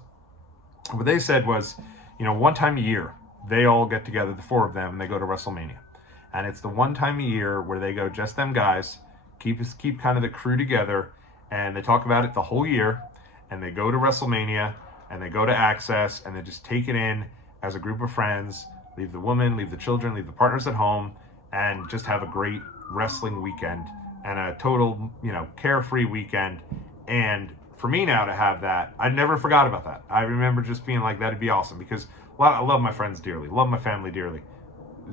What they said was, one time a year, they all get together, the four of them, and they go to WrestleMania. And it's the one time a year where they go, just them guys, keep kind of the crew together, and they talk about it the whole year, and they go to WrestleMania, and they go to Access, and they just take it in as a group of friends, leave the woman, leave the children, leave the partners at home, and just have a great wrestling weekend, and a total, carefree weekend. And for me now to have that, I never forgot about that. I remember just being like, that'd be awesome, because I love my friends dearly, love my family dearly.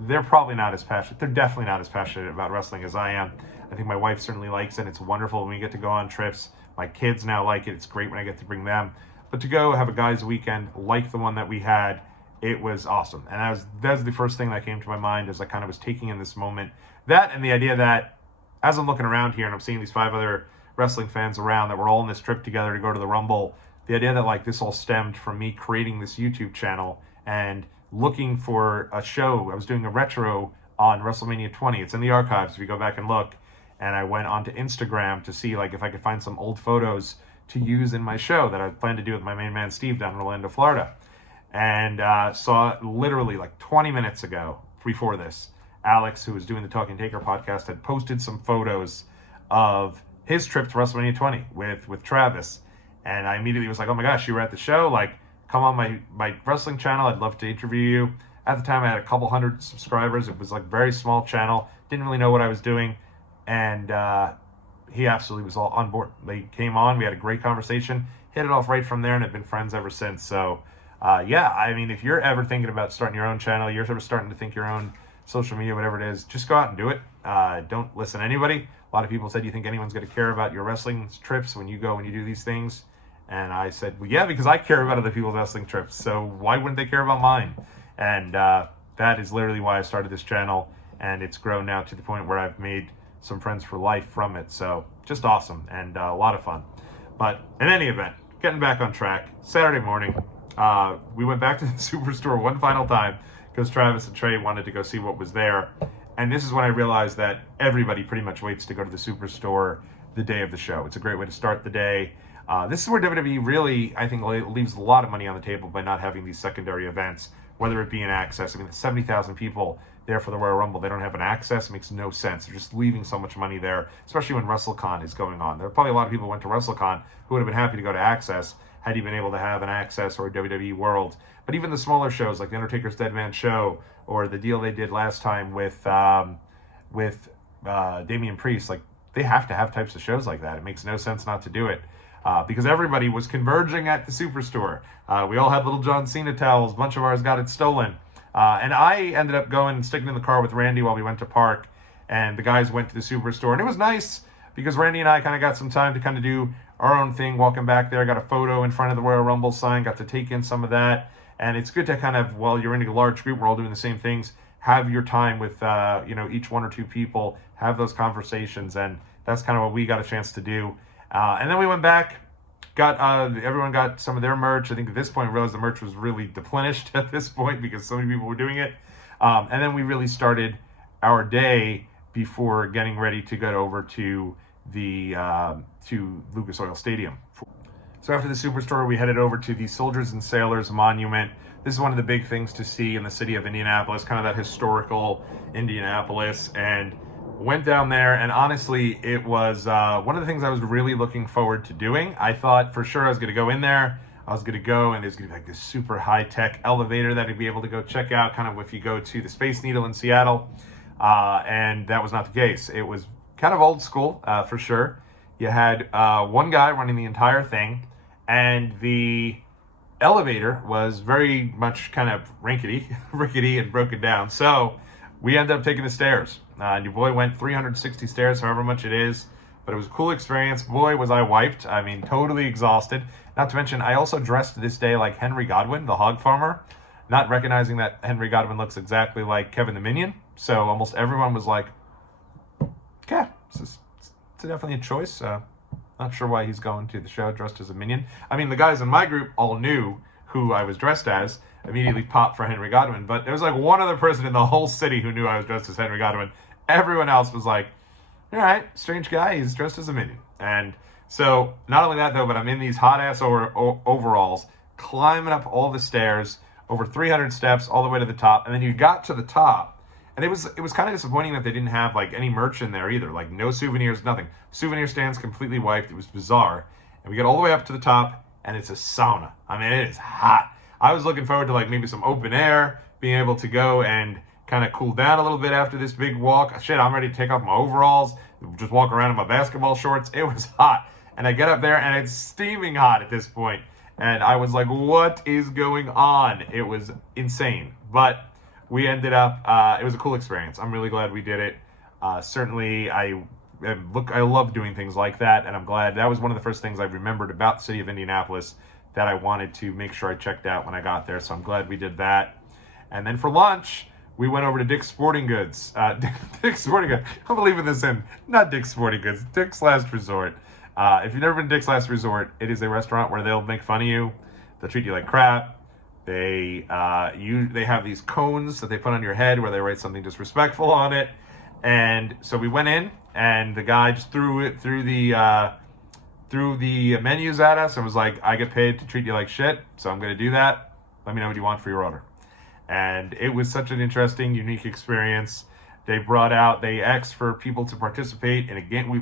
They're probably not as passionate. They're definitely not as passionate about wrestling as I am. I think my wife certainly likes it. It's wonderful when we get to go on trips. My kids now like it. It's great when I get to bring them. But to go have a guys' weekend like the one that we had, it was awesome. And that's the first thing that came to my mind as I kind of was taking in this moment. That and the idea that as I'm looking around here and I'm seeing these 5 other wrestling fans around that we're all on this trip together to go to the Rumble, the idea that this all stemmed from me creating this YouTube channel and looking for a show. I was doing a retro on WrestleMania 20. It's in the archives if you go back and look. And I went onto Instagram to see if I could find some old photos to use in my show that I planned to do with my main man Steve down in Orlando, Florida. And saw literally 20 minutes ago, before this, Alex, who was doing the Talking Taker podcast, had posted some photos of his trip to WrestleMania 20 with Travis. And I immediately was like, oh my gosh, you were at the show? Come on my wrestling channel. I'd love to interview you. At the time, I had a couple hundred subscribers. It was very small channel. Didn't really know what I was doing. And he absolutely was all on board. They came on. We had a great conversation. Hit it off right from there and have been friends ever since. So, if you're ever thinking about starting your own channel, you're ever starting to think your own social media, whatever it is, just go out and do it. Don't listen to anybody. A lot of people said, you think anyone's going to care about your wrestling trips when you go and you do these things? And I said, well, yeah, because I care about other people's wrestling trips. So why wouldn't they care about mine? And that is literally why I started this channel. And it's grown now to the point where I've made some friends for life from it. So just awesome and a lot of fun. But in any event, getting back on track, Saturday morning, we went back to the Superstore one final time because Travis and Trey wanted to go see what was there. And this is when I realized that everybody pretty much waits to go to the Superstore the day of the show. It's a great way to start the day. This is where WWE really, I think, leaves a lot of money on the table by not having these secondary events, whether it be an Access. The 70,000 people there for the Royal Rumble, they don't have an Access. It makes no sense. They're just leaving so much money there, especially when WrestleCon is going on. There are probably a lot of people who went to WrestleCon who would have been happy to go to Access had he been able to have an Access or a WWE World. But even the smaller shows like The Undertaker's Dead Man Show or the deal they did last time with Damian Priest, they have to have types of shows like that. It makes no sense not to do it. Because everybody was converging at the Superstore. We all had little John Cena towels. A bunch of ours got it stolen. And I ended up going and sticking in the car with Randy while we went to park. And the guys went to the Superstore. And it was nice because Randy and I kind of got some time to kind of do our own thing walking back there. I got a photo in front of the Royal Rumble sign. Got to take in some of that. And it's good to kind of, while you're in a large group, we're all doing the same things, have your time with, each one or two people, have those conversations. And that's kind of what we got a chance to do. And then we went back, everyone got some of their merch. I think at this point, we realized the merch was really deplenished at this point because so many people were doing it. And then we really started our day before getting ready to get over to the to Lucas Oil Stadium. So after the Superstore, we headed over to the Soldiers and Sailors Monument. This is one of the big things to see in the city of Indianapolis, kind of that historical Indianapolis. And went down there, and honestly, it was one of the things I was really looking forward to doing. I thought for sure I was going to go in there. I was going to go, and there's going to be this super high-tech elevator that I'd be able to go check out, kind of if you go to the Space Needle in Seattle. And that was not the case. It was kind of old school, for sure. You had one guy running the entire thing, and the elevator was very much kind of rickety and broken down. So we ended up taking the stairs. And your boy went 360 stairs, however much it is. But it was a cool experience. Boy, was I wiped. I mean, totally exhausted. Not to mention, I also dressed this day like Henry Godwinn, the hog farmer, not recognizing that Henry Godwinn looks exactly like Kevin the Minion. So almost everyone was like, okay, it's definitely a choice. Not sure why he's going to the show dressed as a minion. I mean, the guys in my group all knew who I was dressed as, immediately popped for Henry Godwinn. But there was like one other person in the whole city who knew I was dressed as Henry Godwinn. Everyone else was like, all right, strange guy, he's dressed as a minion. And so not only that, though, but I'm in these hot-ass overalls, climbing up all the stairs, over 300 steps, all the way to the top. And then you got to the top, and it was kind of disappointing that they didn't have like any merch in there either, like no souvenirs, nothing. Souvenir stands completely wiped. It was bizarre. And we get all the way up to the top, and it's a sauna. I mean, it is hot. I was looking forward to like maybe some open air, being able to go and kind of cool down a little bit after this big walk. Shit, I'm ready to take off my overalls, just walk around in my basketball shorts. It was hot. And I get up there, and it's steaming hot at this point. And I was like, what is going on? It was insane. But we ended up, it was a cool experience. I'm really glad we did it. Certainly, I love doing things like that, and I'm glad. That was one of the first things I remembered about the city of Indianapolis that I wanted to make sure I checked out when I got there, so I'm glad we did that. And then for lunch, we went over to Dick's Sporting Goods. Dick's Sporting Goods. I'm leaving this in. Not Dick's Sporting Goods. Dick's Last Resort. If you've never been to Dick's Last Resort, it is a restaurant where they'll make fun of you. They'll treat you like crap. They have these cones that they put on your head where they write something disrespectful on it. And so we went in, and the guy just threw it through the menus at us and was like, I get paid to treat you like shit, so I'm going to do that. Let me know what you want for your order. And it was such an interesting, unique experience. They asked for people to participate in a game. We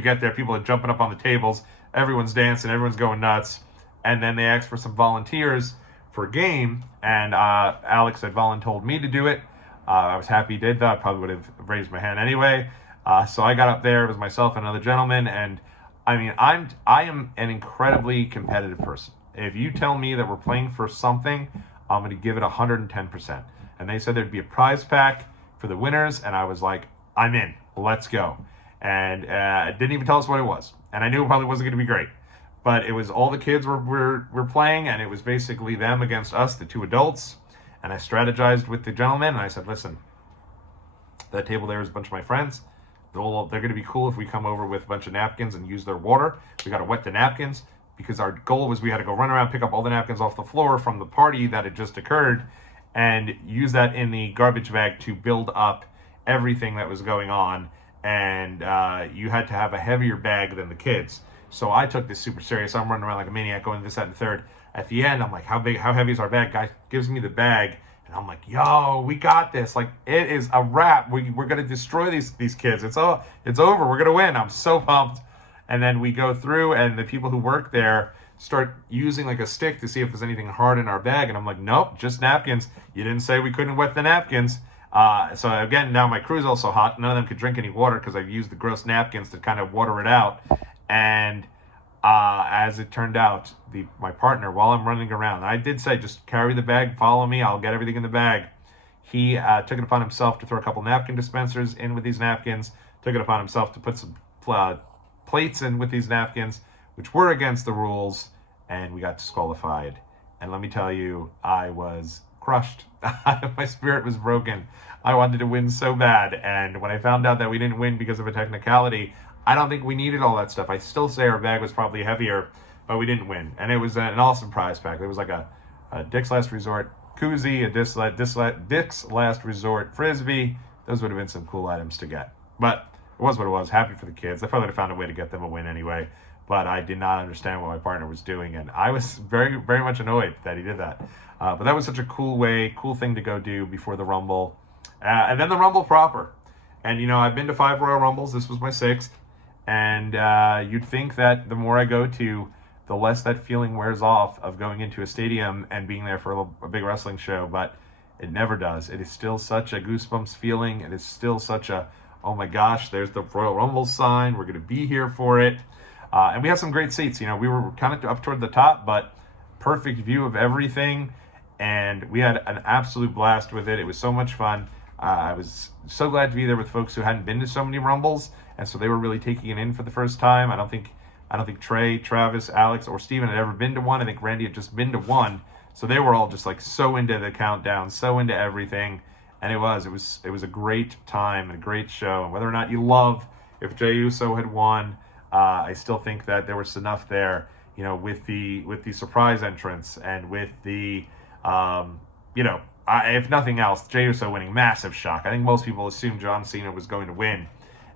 get there, people are jumping up on the tables, everyone's dancing, everyone's going nuts. And then they asked for some volunteers for a game, and Alex had volunteered me to do it. I was happy he did that. I probably would have raised my hand anyway. So I got up there. It was myself and another gentleman, and I mean, I am an incredibly competitive person. If you tell me that we're playing for something, I'm going to give it 110%. And they said there'd be a prize pack for the winners, and I was like, I'm in. Let's go. And didn't even tell us what it was. And I knew it probably wasn't going to be great. But it was all the kids were playing, and it was basically them against us, the two adults. And I strategized with the gentleman, and I said, listen, that table there is a bunch of my friends. They're going to be cool if we come over with a bunch of napkins and use their water. We got to wet the napkins, because our goal was we had to go run around, pick up all the napkins off the floor from the party that had just occurred, and use that in the garbage bag to build up everything that was going on. And you had to have a heavier bag than the kids. So I took this super serious. I'm running around like a maniac going this, that, and the third. At the end, I'm like, how heavy is our bag? Guy gives me the bag, and I'm like, yo, we got this. Like, it is a wrap. We're going to destroy these kids. It's over. We're going to win. I'm so pumped. And then we go through, and the people who work there start using like a stick to see if there's anything hard in our bag. And I'm like, nope, just napkins. You didn't say we couldn't wet the napkins. So again, now my crew's also hot. None of them could drink any water because I've used the gross napkins to kind of water it out. And as it turned out, my partner, while I'm running around, I did say, just carry the bag, follow me, I'll get everything in the bag. He took it upon himself to throw a couple napkin dispensers in with these napkins, took it upon himself to put some plates in with these napkins, which were against the rules, and we got disqualified. And let me tell you, I was crushed. My spirit was broken. I wanted to win so bad, and when I found out that we didn't win because of a technicality, I don't think we needed all that stuff. I still say our bag was probably heavier, but we didn't win. And it was an awesome prize pack. It was like a Dick's Last Resort koozie, a Dick's Last Resort frisbee. Those would have been some cool items to get. But it was what it was. Happy for the kids. I probably would have found a way to get them a win anyway. But I did not understand what my partner was doing. And I was very, very much annoyed that he did that. But that was such a cool thing to go do before the Rumble. And then the Rumble proper. And, I've been to 5 Royal Rumbles. This was my 6th. And you'd think that the more I go to, the less that feeling wears off of going into a stadium and being there for a big wrestling show. But It never does. It is still such a goosebumps feeling. It is still such a, oh my gosh, there's the Royal Rumble sign. We're going to be here for it. And we had some great seats. You know, we were kind of up toward the top, but perfect view of everything. And we had an absolute blast with it. It was so much fun. I was so glad to be there with folks who hadn't been to so many Rumbles, and so they were really taking it in for the first time. I don't think Trey, Travis, Alex, or Steven had ever been to one. I think Randy had just been to one. So they were all just like so into the countdown, so into everything. And it was a great time and a great show. And whether or not you love if Jey Uso had won, I still think that there was enough there, you know, with the surprise entrance and with the, you know, if nothing else, Jey Uso winning, massive shock. I think most people assumed John Cena was going to win.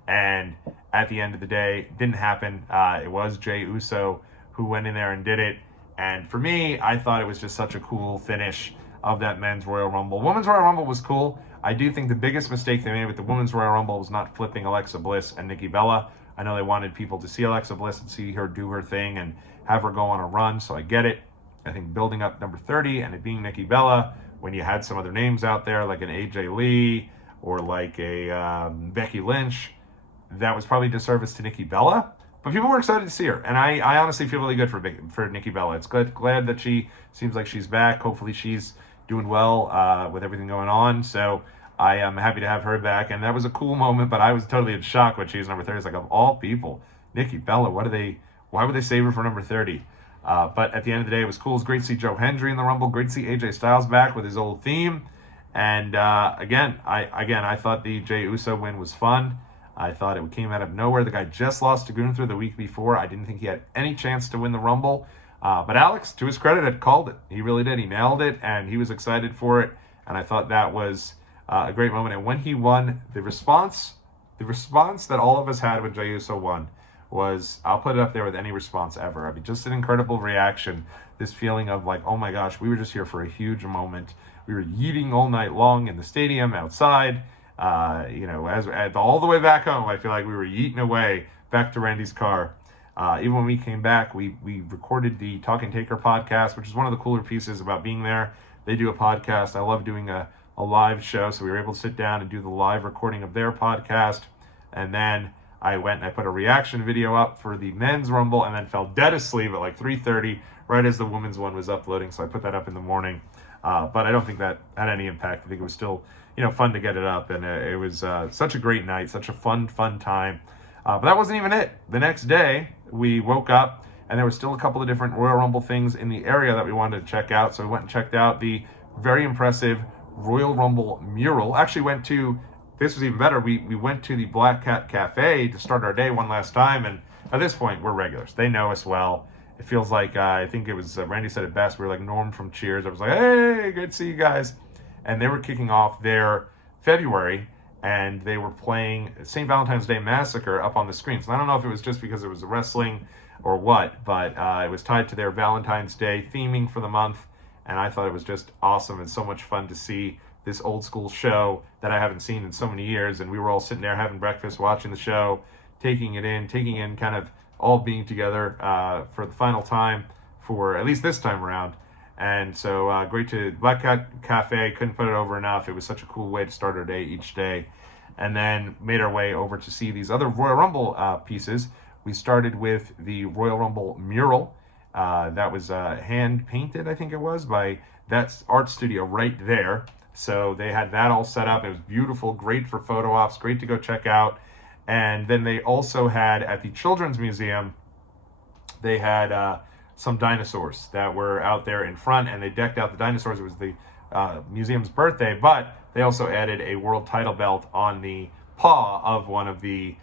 And at the end of the day, it didn't happen. It was Jey Uso who went in there and did it. And for me, I thought it was just such a cool finish of that men's Royal Rumble. Women's Royal Rumble was cool. I do think the biggest mistake they made with the women's Royal Rumble was not flipping Alexa Bliss and Nikki Bella. I know they wanted people to see Alexa Bliss and see her do her thing and have her go on a run, so I get it. I think building up number 30 and it being Nikki Bella, when you had some other names out there like an AJ Lee or like a Becky Lynch, that was probably a disservice to Nikki Bella. But people were excited to see her, and I honestly feel really good for Nikki Bella. It's glad that she seems like she's back. Hopefully she's doing well with everything going on. So I am happy to have her back, and that was a cool moment. But I was totally in shock when she was number 30. It's like, of all people, Nikki Bella, why would they save her for number 30? But at the end of the day, it was cool. It was great to see Joe Hendry in the Rumble. Great to see AJ Styles back with his old theme. And again, I thought the Jey Uso win was fun. I thought it came out of nowhere. The guy just lost to Gunther the week before. I didn't think he had any chance to win the Rumble. But Alex, to his credit, had called it. He really did. He nailed it, and he was excited for it. And I thought that was a great moment. And when he won, the response that all of us had when Jey Uso won was, I'll put it up there with any response ever. I mean, just an incredible reaction. This feeling of like, oh my gosh, we were just here for a huge moment. We were yeeting all night long in the stadium, outside. You know, as all the way back home, I feel like we were yeeting away back to Randy's car. Even when we came back, we recorded the Talk and Taker podcast, which is one of the cooler pieces about being there. They do a podcast. I love doing a live show, so we were able to sit down and do the live recording of their podcast. And then I went and I put a reaction video up for the men's Rumble, and then fell dead asleep at like 3:30, right as the women's one was uploading. So I put that up in the morning. But I don't think that had any impact. I think it was still, you know, fun to get it up, and it was such a great night, such a fun time. But that wasn't even it. The next day, we woke up, and there was still a couple of different Royal Rumble things in the area that we wanted to check out. So we went and checked out the very impressive Royal Rumble mural. Actually this was even better, we went to the Black Cat Cafe to start our day one last time, and at this point, we're regulars. They know us well. It feels like, I think it was, Randy said it best, we were like Norm from Cheers. I was like, hey, good to see you guys. And they were kicking off their February, and they were playing St. Valentine's Day Massacre up on the screen. So I don't know if it was just because it was wrestling or what, but it was tied to their Valentine's Day theming for the month, and I thought it was just awesome and so much fun to see this old school show that I haven't seen in so many years. And we were all sitting there having breakfast, watching the show, taking in kind of all being together for the final time, for at least this time around. And so great to Black Cat Cafe. Couldn't put it over enough. It was such a cool way to start our day each day. And then made our way over to see these other Royal Rumble pieces. We started with the Royal Rumble mural. That was hand painted, I think it was, by that art studio right there. So they had that all set up. It was beautiful, great for photo ops, great to go check out. And then they also had, at the Children's Museum, they had some dinosaurs that were out there in front, and they decked out the dinosaurs. It was the museum's birthday, but they also added a world title belt on the paw of one of the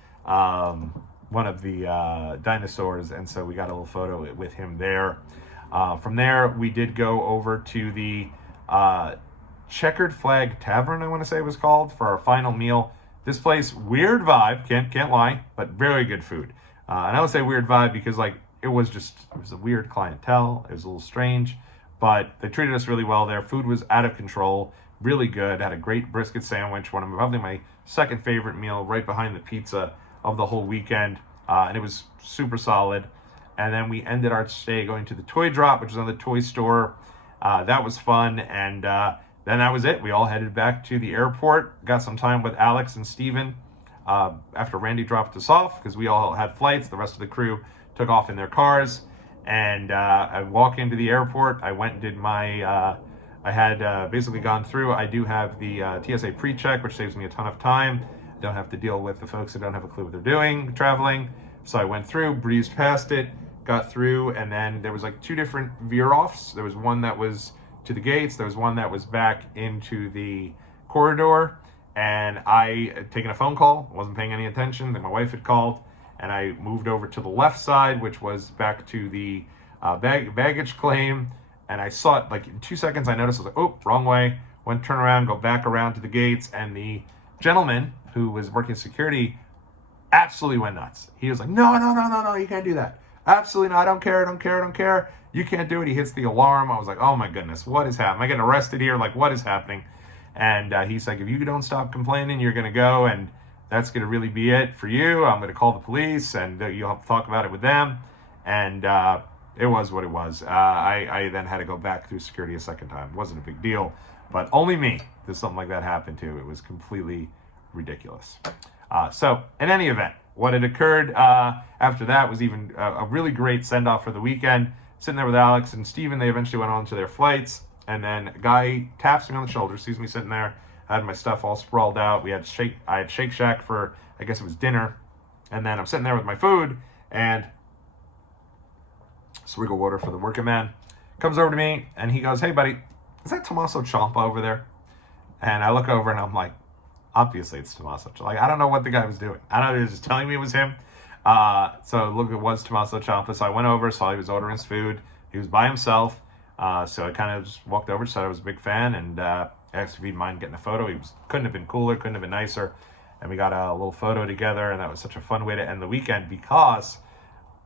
dinosaurs, and so we got a little photo with him there. From there, we did go over to the Checkered Flag Tavern, I want to say it was called, for our final meal. This place, weird vibe, can't lie, but very good food. And I would say weird vibe because like it was a weird clientele. It was a little strange, but they treated us really well there. Food was out of control, really good. Had a great brisket sandwich, probably my second favorite meal, right behind the pizza of the whole weekend. And it was super solid. And then we ended our stay going to the Toy Drop, which is on the toy store. That was fun, and then that was it. We all headed back to the airport, got some time with Alex and Steven after Randy dropped us off, because we all had flights. The rest of the crew took off in their cars. And I walk into the airport. I went and did my, I had basically gone through. I do have the TSA pre-check, which saves me a ton of time. I don't have to deal with the folks that don't have a clue what they're doing traveling. So I went through, breezed past it, got through, and then there was like 2 different veer-offs. There was one that was to the gates. There was one that was back into the corridor. And I had taken a phone call, wasn't paying any attention. Then my wife had called, and I moved over to the left side, which was back to the baggage claim. And I saw it like in 2 seconds. I noticed, I was like, oh, wrong way. Went, turn around, go back around to the gates. And the gentleman who was working security absolutely went nuts. He was like, no, you can't do that. Absolutely not. I don't care. You can't do it. He hits the alarm. I was like, oh my goodness, what is happening? Am I getting arrested here? Like, what is happening? And he's like, if you don't stop complaining, you're going to go, and that's going to really be it for you. I'm going to call the police, and you'll have to talk about it with them. And it was what it was. I then had to go back through security a second time. It wasn't a big deal, but only me did something like that happen to. It was completely ridiculous. So in any event, what had occurred after that was even a really great send-off for the weekend. Sitting there with Alex and Steven, they eventually went on to their flights. And then a guy taps me on the shoulder, sees me sitting there. I had my stuff all sprawled out. I had Shake Shack for, I guess it was dinner. And then I'm sitting there with my food, and swig of water for the working man. Comes over to me, and he goes, hey, buddy, is that Tommaso Ciampa over there? And I look over, and I'm like, obviously it's Tommaso Ciampa. Like, I don't know what the guy was doing. I don't know, he was just telling me it was him. So look, it was Tommaso Ciampa. So I went over, saw he was ordering his food. He was by himself. So I kind of just walked over, said I was a big fan, and asked if he'd mind getting a photo. Couldn't have been cooler, couldn't have been nicer. And we got a little photo together, and that was such a fun way to end the weekend, because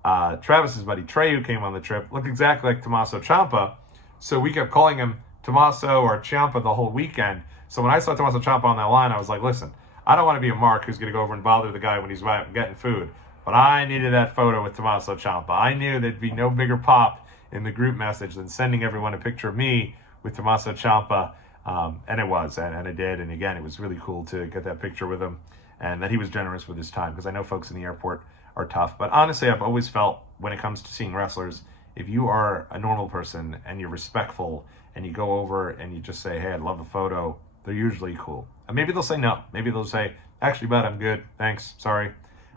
Travis's buddy Trey, who came on the trip, looked exactly like Tommaso Ciampa. So we kept calling him Tommaso or Ciampa the whole weekend. So when I saw Tommaso Ciampa on that line, I was like, listen, I don't want to be a mark who's going to go over and bother the guy when he's getting food. But I needed that photo with Tommaso Ciampa. I knew there'd be no bigger pop in the group message than sending everyone a picture of me with Tommaso Ciampa. And it was, and it did. And again, it was really cool to get that picture with him, and that he was generous with his time, because I know folks in the airport are tough. But honestly, I've always felt, when it comes to seeing wrestlers, if you are a normal person and you're respectful and you go over and you just say, hey, I'd love a photo, they're usually cool. And maybe they'll say no. Maybe they'll say, actually, bud, I'm good. Thanks. Sorry.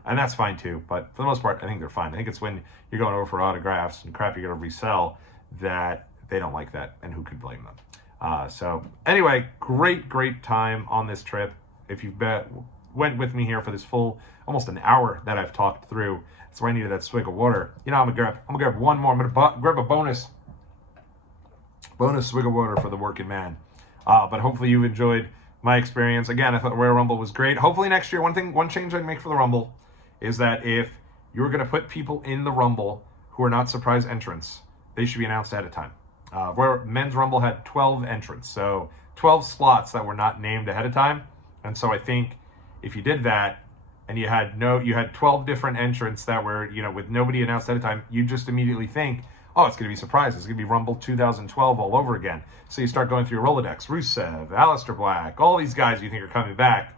And that's fine too. But for the most part, I think they're fine. I think it's when you're going over for autographs and crap you're going to resell that they don't like that, and who could blame them? So anyway, great time on this trip. If you've went with me here for this full, almost an hour that I've talked through, that's why I needed that swig of water. You know, I'm gonna grab one more. I'm gonna grab a bonus swig of water for the working man. But hopefully you enjoyed my experience. Again, I thought Royal Rumble was great. Hopefully next year, one change I'd make for the Rumble is that if you're going to put people in the Rumble who are not surprise entrants, they should be announced ahead of time. Men's Rumble had 12 entrants, so 12 slots that were not named ahead of time. And so I think if you did that, and you had 12 different entrants that were, with nobody announced ahead of time, you just immediately think, oh, it's going to be surprises. It's going to be Rumble 2012 all over again. So you start going through your Rolodex, Rusev, Aleister Black, all these guys you think are coming back.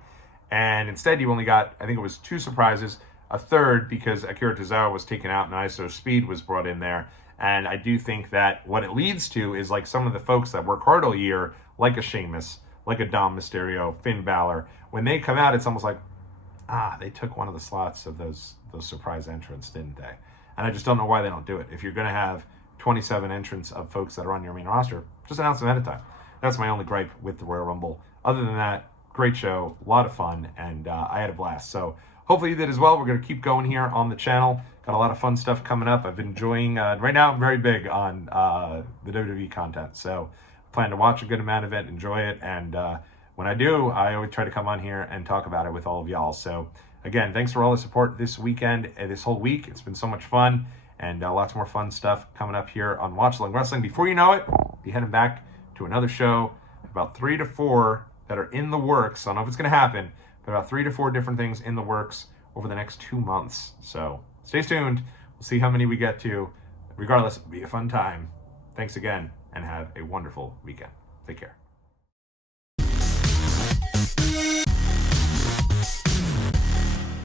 And instead you only got, I think it was 2 surprises, a third because Akira Tozawa was taken out and ISO Speed was brought in there. And I do think that what it leads to is like some of the folks that work hard all year, like a Sheamus, like a Dom Mysterio, Finn Balor, when they come out, it's almost like, they took one of the slots of those surprise entrants, didn't they? And I just don't know why they don't do it. If you're going to have 27 entrants of folks that are on your main roster, just announce them ahead of time. That's my only gripe with the Royal Rumble. Other than that, great show, a lot of fun, and I had a blast. So hopefully you did as well. We're going to keep going here on the channel. Got a lot of fun stuff coming up. I've been enjoying, right now I'm very big on the WWE content. So plan to watch a good amount of it, enjoy it, and when I do, I always try to come on here and talk about it with all of y'all. So again, thanks for all the support this weekend, this whole week. It's been so much fun, and lots more fun stuff coming up here on Watch Along Wrestling. Before you know it, I'll be heading back to another show, about 3 to 4 that are in the works. I don't know if it's going to happen, but about 3 to 4 different things in the works over the next 2 months. So stay tuned. We'll see how many we get to. Regardless, it'll be a fun time. Thanks again, and have a wonderful weekend. Take care.